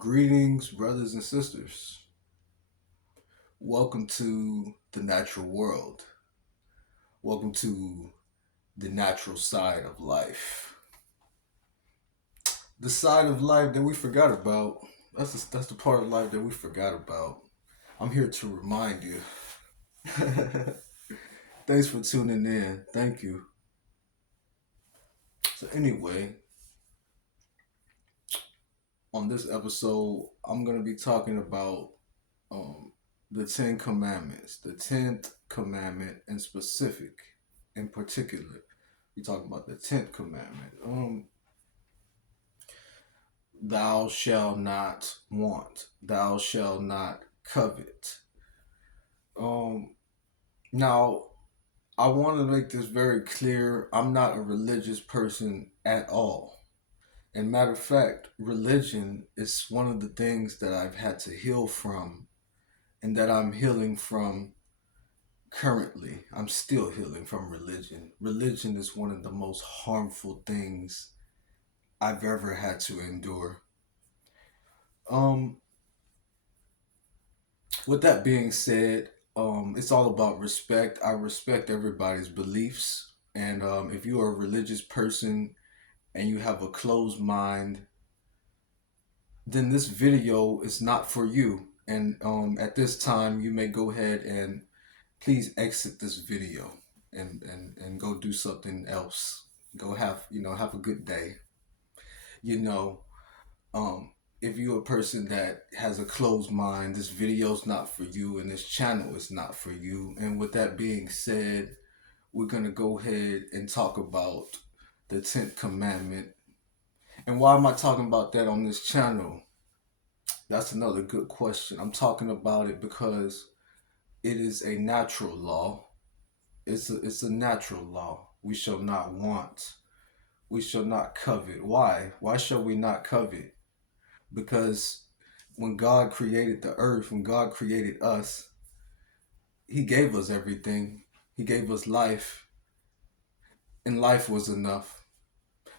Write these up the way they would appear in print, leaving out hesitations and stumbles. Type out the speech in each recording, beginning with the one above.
Greetings, brothers and sisters. Welcome to the natural world. Welcome to the natural side of life. The side of life that we forgot about. That's the part of life that we forgot about. I'm here to remind you. Thanks for tuning in. Thank you. So anyway, on this episode, I'm gonna be talking about um, the Ten Commandments, the 10th commandment in specific, in particular. We talking about the 10th commandment. Thou shalt not want. Thou shalt not covet. Um, Now I want to make this very clear. I'm not a religious person at all. And matter of fact, religion is one of the things that I've had to heal from and that I'm healing from currently. I'm still healing from religion. Religion is one of the most harmful things I've ever had to endure. Um, with that being said, it's all about respect. I respect everybody's beliefs, and if you are a religious person and you have a closed mind, then this video is not for you. And at this time, you may go ahead and please exit this video and go do something else. Go have a good day. You know, um, if you're a person that has a closed mind, this video's not for you and this channel is not for you. And with that being said, we're gonna go ahead and talk about the 10th commandment. And why am I talking about that on this channel? That's another good question. I'm talking about it because it is a natural law. It's a natural law. We shall not want. We shall not covet. Why? Why shall we not covet? Because when God created the earth, when God created us, He gave us everything. He gave us life, and life was enough.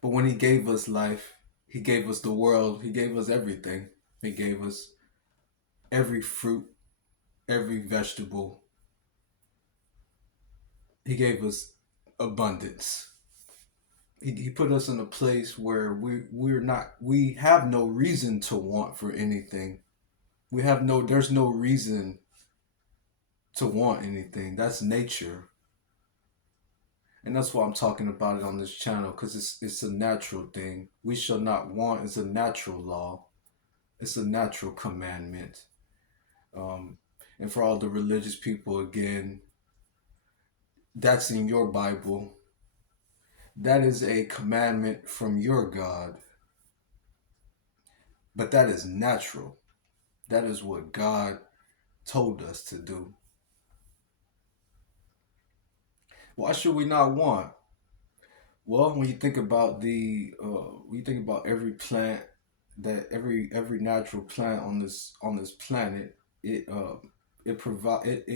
But when He gave us life, He gave us the world, He gave us everything. He gave us every fruit, every vegetable. He gave us abundance. He put us in a place where we have no reason to want for anything. There's no reason to want anything. That's nature. And that's why I'm talking about it on this channel, because it's a natural thing. We shall not want is a natural law. It's a natural commandment. Um, and for all the religious people, again, that's in your Bible. That is a commandment from your God. But that is natural. That is what God told us to do. Why should we not want? Well, when you think about every plant every natural plant on this planet, it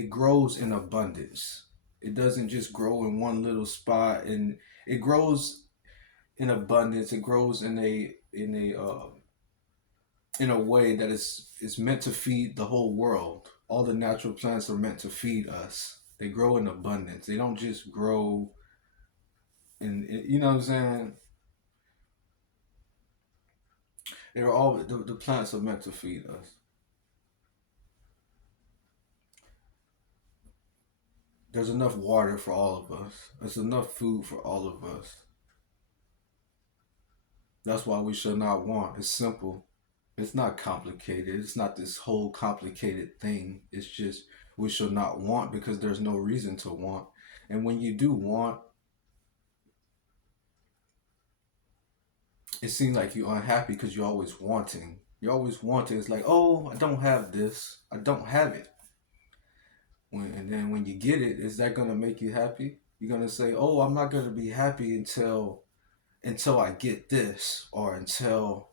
grows in abundance. It doesn't just grow in one little spot, and it grows in abundance. It grows in a way that is meant to feed the whole world. All the natural plants are meant to feed us. They grow in abundance. They don't just grow you know what I'm saying? The plants are meant to feed us. There's enough water for all of us. There's enough food for all of us. That's why we shall not want. It's simple. It's not complicated. It's not this whole complicated thing. It's just we shall not want because there's no reason to want. And when you do want, it seems like you're unhappy because you're always wanting. You're always wanting. It's like, oh, I don't have this. I don't have it. And then when you get it, is that gonna make you happy? You're gonna say, oh, I'm not gonna be happy until I get this, or until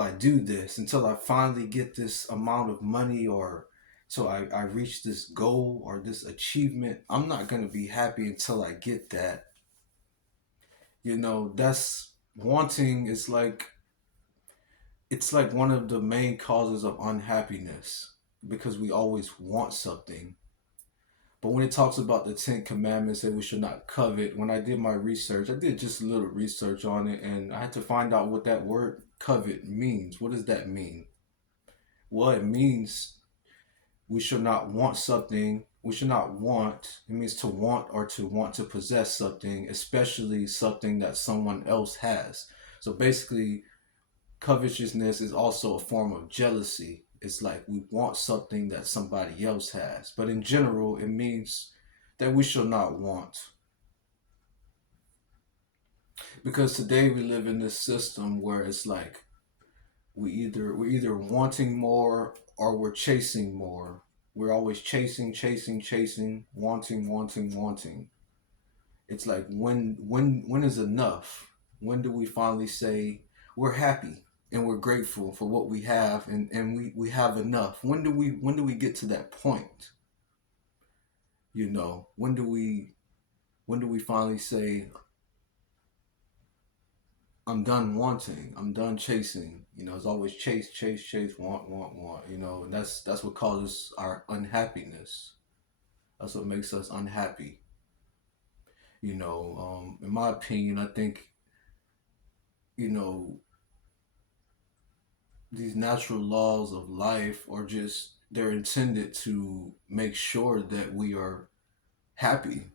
I do this, until I finally get this amount of money, or so I reach this goal or this achievement. I'm not gonna be happy until I get that. That's wanting is like it's like one of the main causes of unhappiness because we always want something. But when it talks about the Ten Commandments that we should not covet, when I did my research, I did just a little research on it, and I had to find out what that word covet means. What does that mean? Well, it means we should not want something. We should not want. It means to want or to want to possess something, especially something that someone else has. So basically, covetousness is also a form of jealousy. It's like we want something that somebody else has. But in general, it means that we shall not want. Because today we live in this system where it's like we're either wanting more or we're chasing more. We're always chasing, chasing, chasing, wanting, wanting, wanting. It's like when is enough? When do we finally say we're happy and we're grateful for what we have and we have enough? When do we get to that point? When do we finally say I'm done wanting, I'm done chasing? It's always chase, chase, chase, want, want, want, and that's what causes our unhappiness. That's what makes us unhappy. In my opinion, I think, you know, these natural laws of life are just they're intended to make sure that we are happy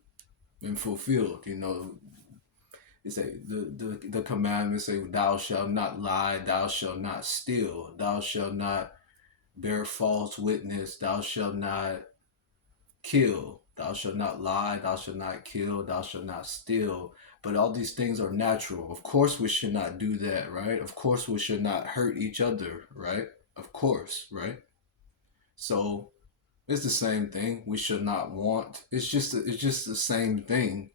and fulfilled. It say the commandments say, "Thou shalt not lie, thou shalt not steal, thou shalt not bear false witness, thou shalt not kill, thou shalt not lie, thou shalt not kill, thou shalt not steal." But all these things are natural. Of course, we should not do that, right? Of course, we should not hurt each other, right? Of course, right? So it's the same thing. We should not want. It's just the same thing.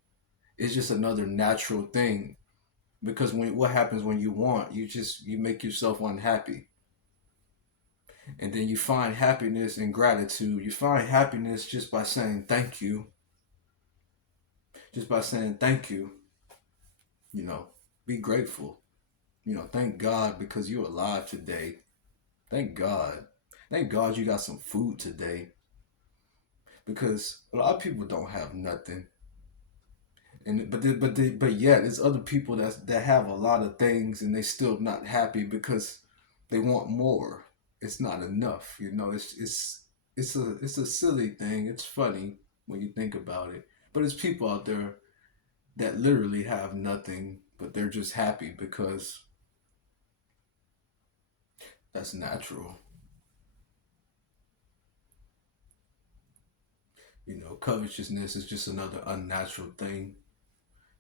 It's just another natural thing. Because what happens when you want, you make yourself unhappy. And then you find happiness in gratitude. You find happiness just by saying thank you. Just by saying thank you. You know, be grateful. Thank God because you're alive today. Thank God. Thank God you got some food today. Because a lot of people don't have nothing. But yet there's other people that have a lot of things and they still not happy because they want more. It's not enough. It's a silly thing. It's funny when you think about it. But it's people out there that literally have nothing, but they're just happy because that's natural. Covetousness is just another unnatural thing.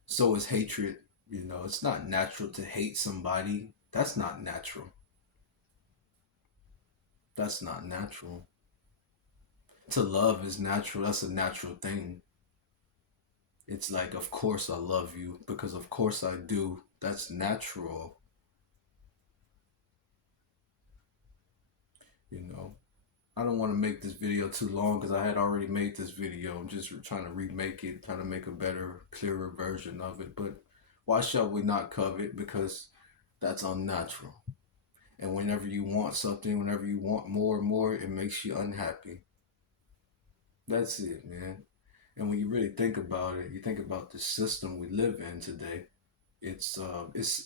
So is hatred. It's not natural to hate somebody. That's not natural. That's not natural. To love is natural. That's a natural thing. It's like, of course I love you because of course I do. That's natural. You know. I don't want to make this video too long because I had already made this video. I'm just trying to remake it, trying to make a better, clearer version of it. But why shall we not covet? Because that's unnatural. And whenever you want something, whenever you want more and more, it makes you unhappy. That's it, man. And when you really think about it, you think about the system we live in today. It's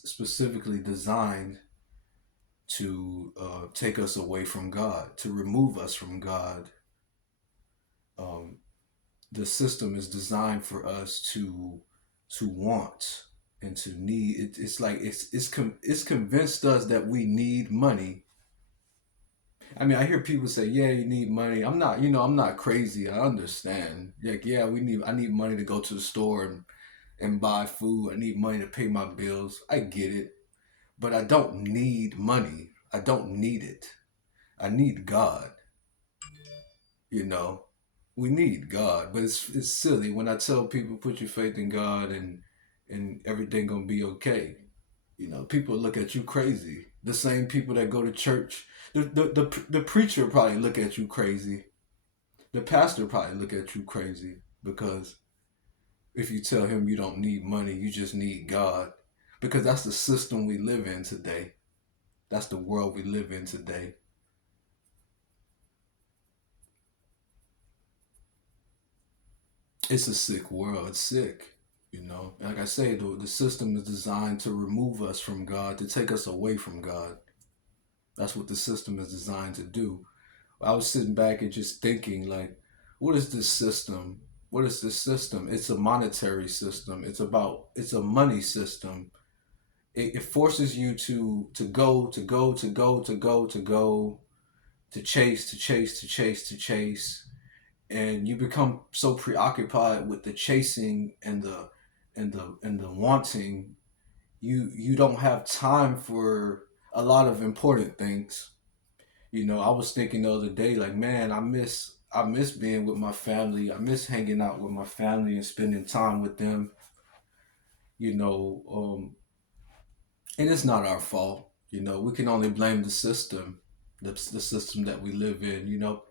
specifically designed to take us away from God, to remove us from God. Um, the system is designed for us to want and to need. It's like it's convinced us that we need money. I mean, I hear people say, "Yeah, you need money." I'm not crazy. I understand. Like, yeah, I need money to go to the store and buy food. I need money to pay my bills. I get it, but I don't need money. I don't need it. I need God. You know, we need God, but it's silly when I tell people put your faith in God and everything gonna be okay. People look at you crazy. The same people that go to church, the preacher probably look at you crazy. The pastor probably look at you crazy because if you tell him you don't need money, you just need God, because that's the system we live in today. That's the world we live in today. It's a sick world. It's sick. You know, like I say, the system is designed to remove us from God, to take us away from God. That's what the system is designed to do. I was sitting back and just thinking, like, what is this system? What is this system? It's a monetary system. It's a money system. It forces you to go, to go, to go, to go, to go, to chase, to chase, to chase, to chase. And you become so preoccupied with the chasing and the wanting, you don't have time for a lot of important things. You know, I was thinking the other day, like, man, I miss being with my family. I miss hanging out with my family and spending time with them. You know, and it's not our fault. You know, we can only blame the system, the system that we live in. You know,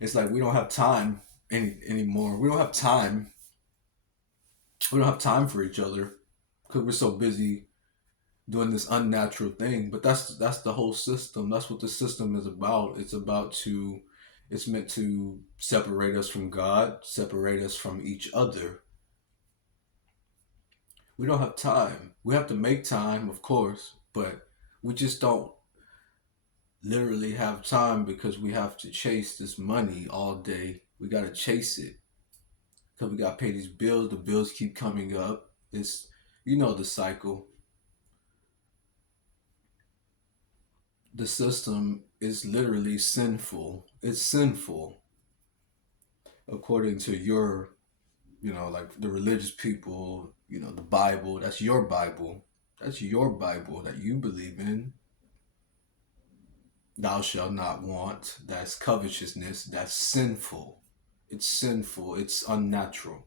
it's like we don't have time anymore. We don't have time. We don't have time for each other because we're so busy doing this unnatural thing. But that's the whole system. That's what the system is about. It's meant to separate us from God, separate us from each other. We don't have time. We have to make time, of course, but we just don't literally have time because we have to chase this money all day. We got to chase it because we got to pay these bills. The bills keep coming up. It's, you know, the cycle. The system is literally sinful. It's sinful according to your, you know, like the religious people, you know, the Bible. That's your Bible. That's your Bible that you believe in. Thou shalt not want. That's covetousness. That's sinful. It's sinful. It's unnatural.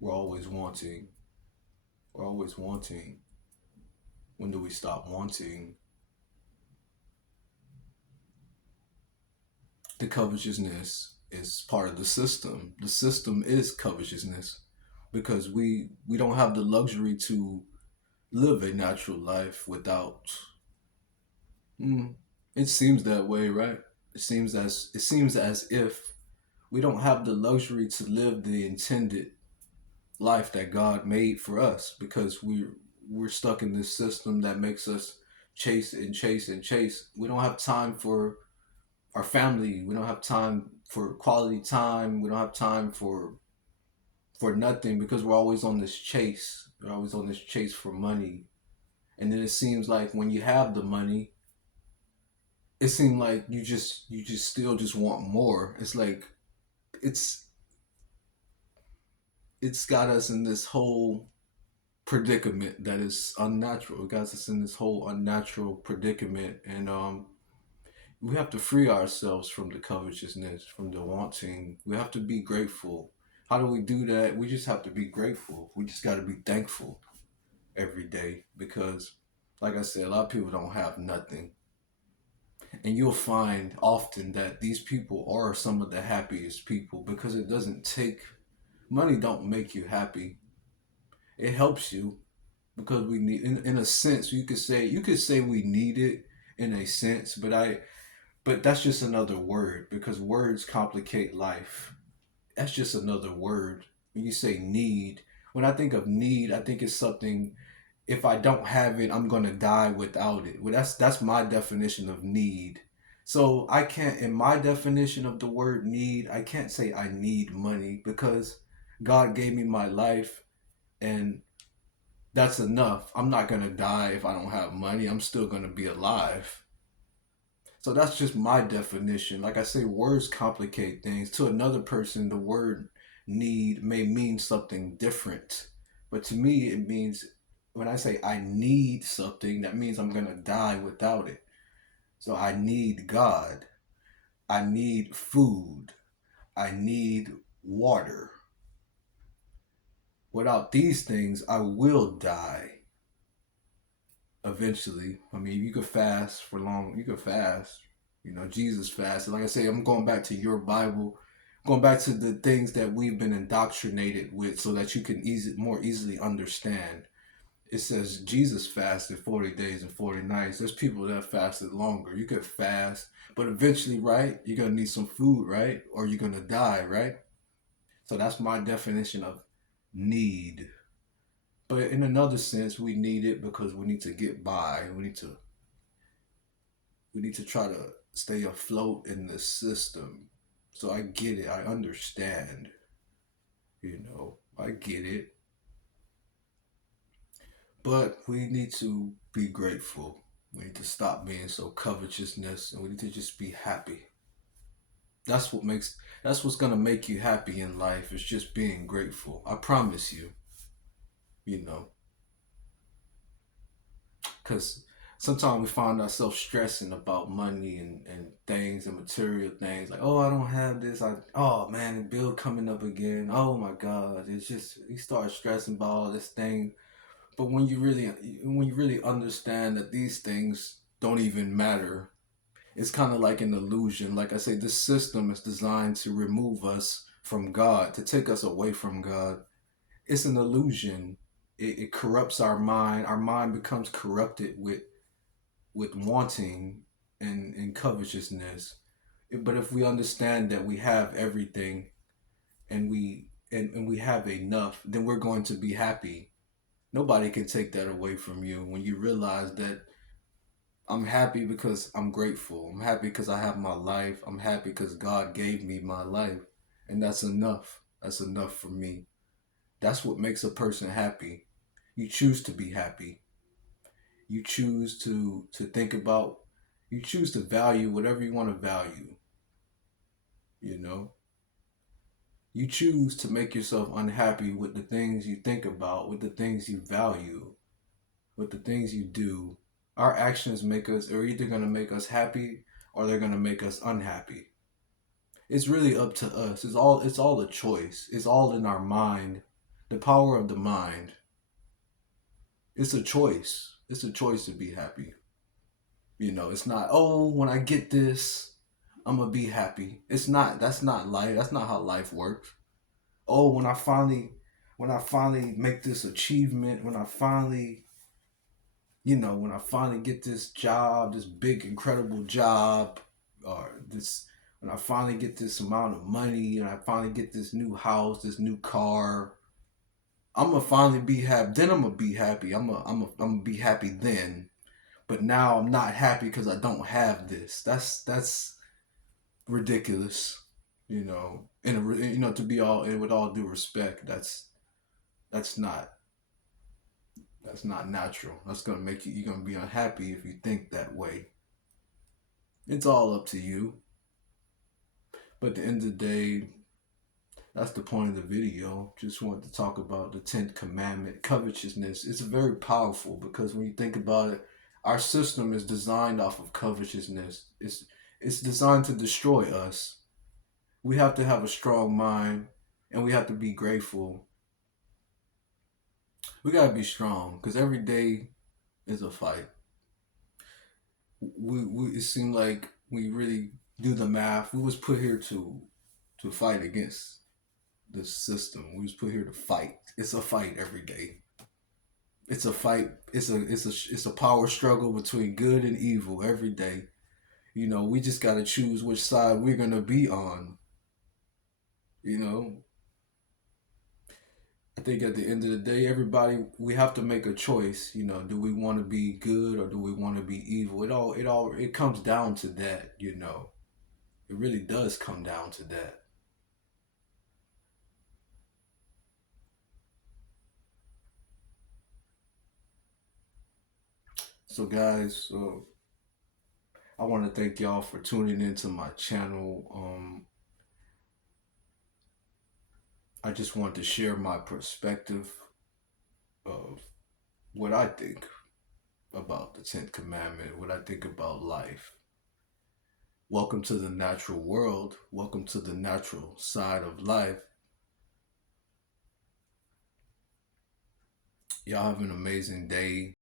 We're always wanting. We're always wanting. When do we stop wanting? The covetousness is part of the system. The system is covetousness because we don't have the luxury to live a natural life without. Mm, it seems that way, right? It seems as if we don't have the luxury to live the intended life that God made for us because we're stuck in this system that makes us chase and chase and chase. We don't have time for our family. We don't have time for quality time. We don't have time for nothing because we're always on this chase. We're always on this chase for money. And then it seems like when you have the money, it seems like you just still just want more. It's like it's it's got us in this whole predicament that is unnatural. It got us in this whole unnatural predicament, and we have to free ourselves from the covetousness, from the wanting. We have to be grateful. How do we do that? We just have to be grateful. We just got to be thankful every day because, like I said, a lot of people don't have nothing. And you'll find often that these people are some of the happiest people because it doesn't take money, don't make you happy. It helps you because we need, in a sense, you could say we need it in a sense, but that's just another word because words complicate life. That's just another word. When you say need, when I think of need, I think it's something, if I don't have it, I'm gonna die without it. Well, that's my definition of need. So I can't, in my definition of the word need, I can't say I need money because God gave me my life and that's enough. I'm not gonna die if I don't have money. I'm still gonna be alive. So that's just my definition. Like I say, words complicate things. To another person, the word need may mean something different. But to me, it means when I say I need something, that means I'm going to die without it. So I need God. I need food. I need water. Without these things, I will die eventually. I mean, you could fast for long. You could fast. Jesus fasted. Like I say, I'm going back to your Bible, going back to the things that we've been indoctrinated with so that you can more easily understand. It says Jesus fasted 40 days and 40 nights. There's people that fasted longer. You could fast, but eventually, right, you're going to need some food, right? Or you're going to die, right? So that's my definition of need. But in another sense, we need it because we need to get by. We need to try to stay afloat in the system. So I get it. I understand. I get it. But we need to be grateful. We need to stop being so covetousness, and we need to just be happy. That's what makes that's what's gonna make you happy in life. Is just being grateful. I promise you. You know, because sometimes we find ourselves stressing about money and things and material things. Like, oh, I don't have this. Oh man, the bill coming up again. Oh my God, it's just you start stressing about all this thing. But when you really understand that these things don't even matter, it's kind of like an illusion. Like I say, this system is designed to remove us from God, to take us away from God. It's an illusion. It corrupts our mind. Our mind becomes corrupted with wanting and covetousness. But if we understand that we have everything and we have enough, then we're going to be happy. Nobody can take that away from you when you realize that I'm happy because I'm grateful. I'm happy because I have my life. I'm happy because God gave me my life. And that's enough. That's enough for me. That's what makes a person happy. You choose to be happy. You choose to think about, you choose to value whatever you want to value, you know? You choose to make yourself unhappy with the things you think about, with the things you value, with the things you do. Our actions are either going to make us happy or they're going to make us unhappy. It's really up to us. It's all a choice. It's all in our mind. The power of the mind. It's a choice. It's a choice to be happy. It's not, oh, when I get this, I'm going to be happy. It's not. That's not life. That's not how life works. Oh, when I finally make this achievement, when I finally get this job, this big incredible job, or this when I finally get this amount of money and I finally get this new house, this new car, I'm gonna finally be happy. Then I'm gonna be happy. I'm gonna be happy then. But now I'm not happy because I don't have this. That's ridiculous. To be all and with all due respect, that's not that's not natural. That's gonna make you're gonna be unhappy if you think that way. It's all up to you. But at the end of the day, that's the point of the video. Just wanted to talk about the 10th commandment, covetousness. It's very powerful because when you think about it, our system is designed off of covetousness. It's designed to destroy us. We have to have a strong mind and we have to be grateful. We gotta be strong because every day is a fight. It seemed like we really do the math. We was put here to fight against the system. We was put here to fight. It's a fight every day. It's a fight. It's a power struggle between good and evil every day. We just gotta choose which side we're gonna be on. You know, I think at the end of the day, everybody we have to make a choice. Do we want to be good or do we want to be evil? It comes down to that. It really does come down to that. So guys, I want to thank y'all for tuning into my channel. I just want to share my perspective of what I think about the 10th commandment, what I think about life. Welcome to the natural world. Welcome to the natural side of life. Y'all have an amazing day.